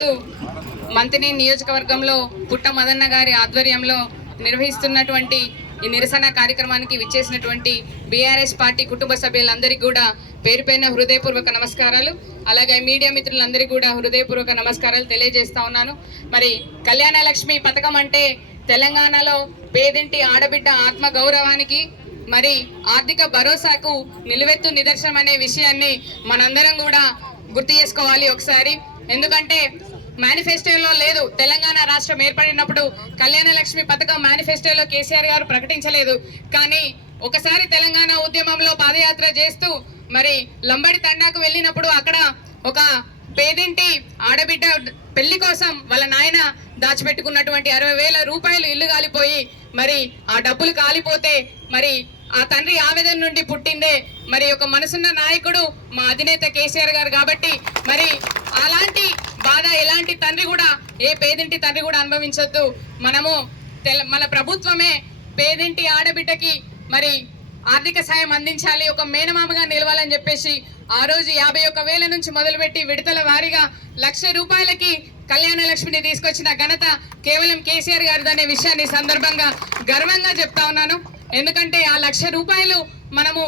మంత్రి నియోజకవర్గంలో పుట్ట మదన్న గారి ఆధ్వర్యంలో నిర్వహిస్తున్నటువంటి ఈ నిరసన కార్యక్రమానికి విచ్చేసినటువంటి బీఆర్ఎస్ పార్టీ కుటుంబ సభ్యులందరికీ కూడా పేరుపైన హృదయపూర్వక నమస్కారాలు. అలాగే మీడియా మిత్రులందరికీ కూడా హృదయపూర్వక నమస్కారాలు తెలియజేస్తా ఉన్నాను. మరి కళ్యాణ లక్ష్మి పథకం అంటే తెలంగాణలో పేదింటి ఆడబిడ్డ ఆత్మ గౌరవానికి మరి ఆర్థిక భరోసాకు నిలువెత్తు నిదర్శనం అనే విషయాన్ని మనందరం కూడా గుర్తు చేసుకోవాలి ఒకసారి. ఎందుకంటే మేనిఫెస్టోలో లేదు. తెలంగాణ రాష్ట్రం ఏర్పడినప్పుడు కళ్యాణ లక్ష్మి పథకం మేనిఫెస్టోలో కేసీఆర్ గారు ప్రకటించలేదు. కానీ ఒకసారి తెలంగాణ ఉద్యమంలో పాదయాత్ర చేస్తూ మరి లంబడి తండాకు వెళ్ళినప్పుడు అక్కడ ఒక పేదింటి ఆడబిడ్డ పెళ్లి కోసం వాళ్ళ నాయన దాచిపెట్టుకున్నటువంటి 60,000 రూపాయలు ఇల్లు కాలిపోయి మరి ఆ డబ్బులు కాలిపోతే మరి ఆ తండ్రి ఆవేదన నుండి పుట్టిందే మరి ఒక మనసున్న నాయకుడు మా అధినేత కేసీఆర్ గారు. కాబట్టి మరి అలాంటి బాధ ఎలాంటి తండ్రి కూడా, ఏ పేదింటి తండ్రి కూడా అనుభవించొద్దు. మన ప్రభుత్వమే పేదింటి ఆడబిడ్డకి మరి ఆర్థిక సాయం అందించాలి, ఒక మేనమామగా నిలవాలని చెప్పేసి ఆ రోజు 51,000 నుంచి మొదలుపెట్టి విడతల వారీగా 1,00,000 రూపాయలకి కళ్యాణ లక్ష్మిని తీసుకొచ్చిన ఘనత కేవలం కేసీఆర్ గారిదనే విషయాన్ని సందర్భంగా గర్వంగా చెప్తా ఉన్నాను. ఎందుకంటే ఆ 1,00,000 రూపాయలు మనము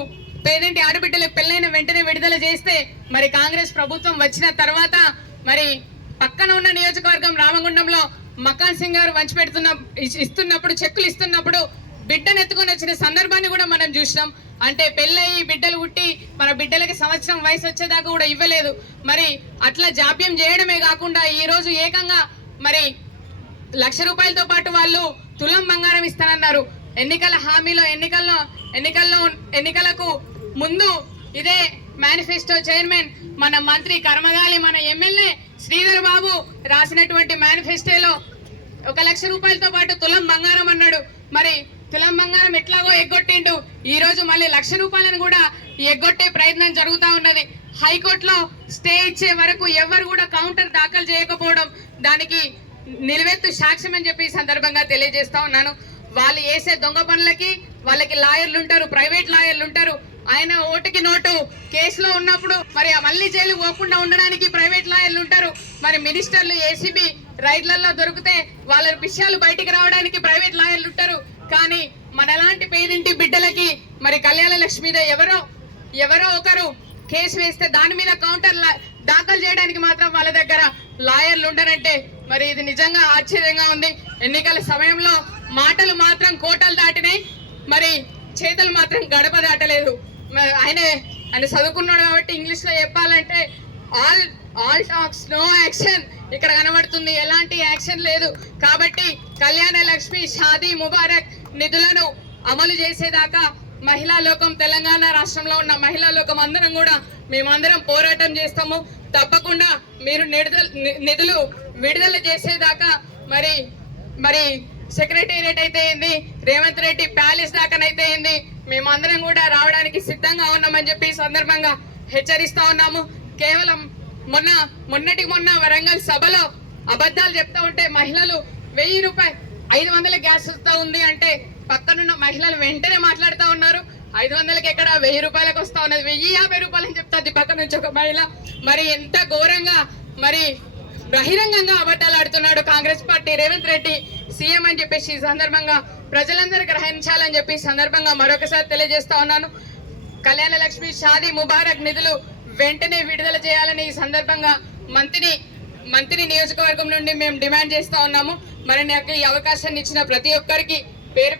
పేదింటి ఆడబిడ్డలకు పెళ్ళైన వెంటనే విడుదల చేస్తే మరి కాంగ్రెస్ ప్రభుత్వం వచ్చిన తర్వాత మరి పక్కన ఉన్న నియోజకవర్గం రామగుండంలో మకాన్ సింగ్ గారు ఇస్తున్నప్పుడు చెక్కులు ఇస్తున్నప్పుడు బిడ్డను ఎత్తుకొని వచ్చిన సందర్భాన్ని కూడా మనం చూసినాం. అంటే పెళ్ళయి బిడ్డలు పుట్టి మన బిడ్డలకి సంవత్సరం వయసు వచ్చేదాకా కూడా ఇవ్వలేదు. మరి అట్లా జాప్యం చేయడమే కాకుండా ఈ రోజు ఏకంగా మరి 1,00,000 రూపాయలతో పాటు వాళ్ళు తులం బంగారం ఇస్తానన్నారు. ఎన్నికల హామీలో ఎన్నికలకు ముందు ఇదే మేనిఫెస్టో చైర్మన్ మన మంత్రి కర్మగాలి మన ఎమ్మెల్యే శ్రీధర్ బాబు రాసినటువంటి మేనిఫెస్టోలో 1,00,000 రూపాయలతో పాటు తులం బంగారం అన్నాడు. మరి తులం బంగారం ఎట్లాగో ఎగ్గొట్టిండు. ఈ రోజు మళ్ళీ 1,00,000 రూపాయలను కూడా ఎగ్గొట్టే ప్రయత్నం జరుగుతూ ఉన్నది. హైకోర్టులో స్టే ఇచ్చే వరకు ఎవరు కూడా కౌంటర్ దాఖలు చేయకపోవడం దానికి నిలువెత్తు సాక్ష్యం అని చెప్పి ఈ సందర్భంగా తెలియజేస్తా ఉన్నాను. వాళ్ళు వేసే దొంగ పనులకి వాళ్ళకి లాయర్లు ఉంటారు, ప్రైవేట్ లాయర్లు ఉంటారు. ఆయన ఓటుకి నోటు కేసులో ఉన్నప్పుడు మరి మళ్ళీ జైలు పోకుండా ఉండడానికి ప్రైవేట్ లాయర్లు ఉంటారు. మరి మినిస్టర్లు ఏసీబీ రైడ్లలో దొరికితే వాళ్ళ విషయాలు బయటికి రావడానికి ప్రైవేట్ లాయర్లు ఉంటారు. కానీ మనలాంటి పేదింటి బిడ్డలకి మరి కళ్యాణ లక్ష్మి మీద ఎవరో ఒకరు కేసు వేస్తే దాని మీద కౌంటర్ దాఖలు చేయడానికి మాత్రం వాళ్ళ దగ్గర లాయర్లు ఉండరంటే మరి ఇది నిజంగా ఆశ్చర్యంగా ఉంది. ఎన్నికల సమయంలో మాటలు మాత్రం కోటలు దాటినాయి, మరి చేతులు మాత్రం గడప దాటలేదు. ఆయన చదువుకున్నాడు కాబట్టి ఇంగ్లీష్ లో చెప్పాలంటే ఆల్ టాక్స్ నో యాక్షన్ ఇక్కడ కనబడుతుంది. ఎలాంటి యాక్షన్ లేదు. కాబట్టి కళ్యాణ లక్ష్మి షాదీ ముబారక్ నిధులను అమలు చేసేదాకా మహిళా లోకం, తెలంగాణ రాష్ట్రంలో ఉన్న మహిళా లోకం అందరం కూడా మేమందరం పోరాటం చేస్తాము. తప్పకుండా మీరు నిధులు విడుదల చేసేదాకా మరి సెక్రటేరియట్ అయితే ఏంది, రేవంత్ రెడ్డి ప్యాలెస్ దాకానైతే ఏంది, మేమందరం కూడా రావడానికి సిద్ధంగా ఉన్నామని చెప్పి సందర్భంగా హెచ్చరిస్తా ఉన్నాము. కేవలం మొన్న వరంగల్ సభలో అబద్ధాలు చెప్తా ఉంటే మహిళలు 1,000 రూపాయలు 500 గ్యాస్ వస్తా ఉంది అంటే పక్కనున్న మహిళలు వెంటనే మాట్లాడుతూ ఉన్నారు. 500కి ఎక్కడ 1,000 రూపాయలకు వస్తా ఉన్నది, 1,050 రూపాయలు అని చెప్తాది పక్క నుంచి ఒక మహిళ. మరి ఎంత ఘోరంగా మరి బహిరంగంగా అబద్ధాలు ఆడుతున్నాడు కాంగ్రెస్ పార్టీ, రేవంత్ రెడ్డి సీఎం అని చెప్పేసి ఈ సందర్భంగా ప్రజలందరూ గ్రహించాలని చెప్పి సందర్భంగా మరొకసారి తెలియజేస్తా ఉన్నాను. కళ్యాణ లక్ష్మి షాదీ ముబారక్ నిధులు వెంటనే విడుదల చేయాలని ఈ సందర్భంగా మంత్రి నియోజకవర్గం నుండి మేము డిమాండ్ చేస్తా ఉన్నాము. మరి నాకు ఈ అవకాశాన్ని ఇచ్చిన ప్రతి ఒక్కరికి పేరు